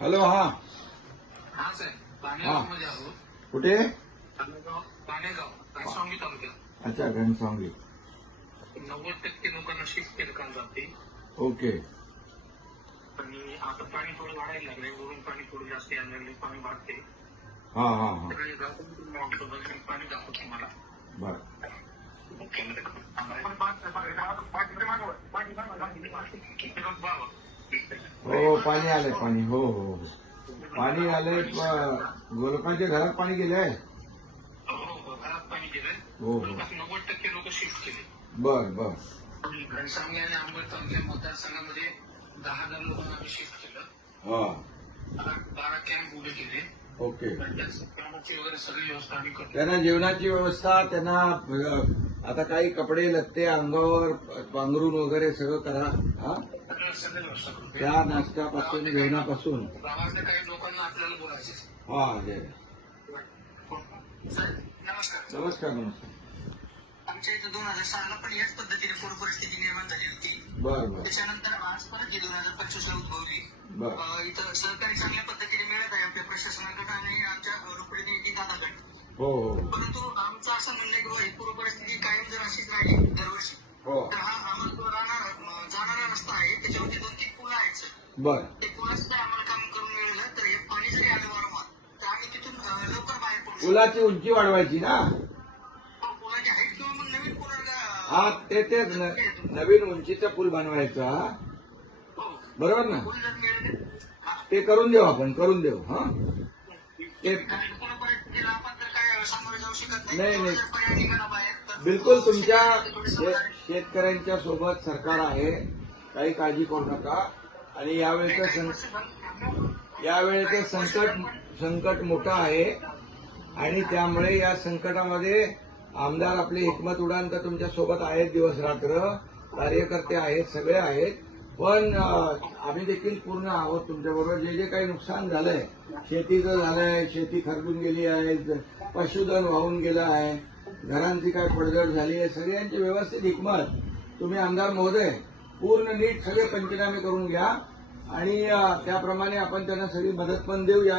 Hello. हा हा साहेब, हा. पाणेगावमध्ये आहोत. कुठे? पाणेगाव घनसावंगी तालुक्यात. अच्छा, घनसावंगी. 90% लोकांना शिफ्ट केलं काल रात्री. ओके. आणि आता पाणी थोडं वाढायला लागलंय. वरून पाणी थोडं जास्त यायला लागले. पाणी वाढते. हा हा हा. सगळे गावातून पाणी दाखवतो तुम्हाला. बर. हो, पाणी आलंय. पाणी हो हो हो. पाणी आलंय. लोकांच्या घरात पाणी गेलंय. हो, घरात पाणी गेलंय. हो हो. जवळपास 90% लोक शिफ्ट केले. बर बर. घनसावंगी आणि अंबड तालुक्या मतदारसंघामध्ये 10,000 लोकांना आम्ही शिफ्ट केलं. हा. 12 कॅम्प उभे केले. ओके. कामाची वगैरे सगळी व्यवस्था आम्ही करतो. त्यांना जेवणाची व्यवस्था, त्यांना आता काही कपडे लत्ते अंगावर पांघरून वगैरे सगळं करा. हा. सगळी व्यवस्था करतो. त्या नाश्त्यापासून जेवणापासून. गावातल्या काही लोकांना आपल्याला बोलायचे. हा. जय. साहेब, नमस्कार. नमस्कार नमस्कार. आमच्या इथं 2006 ला पण याच पद्धतीने पूर परिस्थिती निर्माण झाली होती. बर बर. त्याच्यानंतर आज परत 2025 ला उद्भवली. बर. इथं सहकार्य चांगल्या पद्धतीने मिळत आहे आमच्या प्रशासनाकडे आणि आमच्या लोकप्रतिनिधी दादाकडे. हो हो. परंतु आमचं असं म्हणणं आहे की बाबा ही पूर परिस्थिती कायम जर अशीच राहिली दरवर्षी, हो. तर हा आम्हाला जो जाणारा रस्ता आहे त्याच्यावरती 2-3 पुलं आहेत सर. बर. ते पुलाचं जर आम्हाला काम करून मिळालं तर हे पाणी जरी आलं वारंवार तर आम्ही तिथून लवकर बाहेर पडू शकतो. पुलाची उंची वाढवायची ना. पुलाची हाईट किंवा मग नवीन पूल हा, ते नवीन उंचीचा पूल बनवायचा. बरोबर ना. पूल जर मिळाले ते करून देऊ आपण, करून देऊ. हा. ते पूर्ण परिस्थितीला आपण तर काय सामोरे जाऊ शकत नाही, नाही. जर पर्याय निघाला बाहेर तर बिलकुल तुमच्या शेतकऱ्यांच्या सोबत सरकार आहे. काही काळजी करू नका. आणि यावेळेचं संकट मोठं आहे. आणि त्यामुळे या संकटामध्ये आमदार आपले हिकमत उडान तर तुमच्या सोबत आहेत दिवस रात्र. कार्यकर्ते आहेत, सगळे आहेत. पण आम्ही देखील पूर्ण आहोत तुमच्याबरोबर. जे जे काही नुकसान झालंय, शेतीचं झालंय, शेती खरडून गेली आहे, पशुधन वाहून गेलं आहे, घरांची काय पडझड झाली आहे, सगळ्यांची व्यवस्थित हिकमत तुम्ही आमदार महोदय पूर्ण नीट सगळे पंचनामे करून घ्या. आणि त्याप्रमाणे आपण त्यांना सगळी मदत पण देऊ. या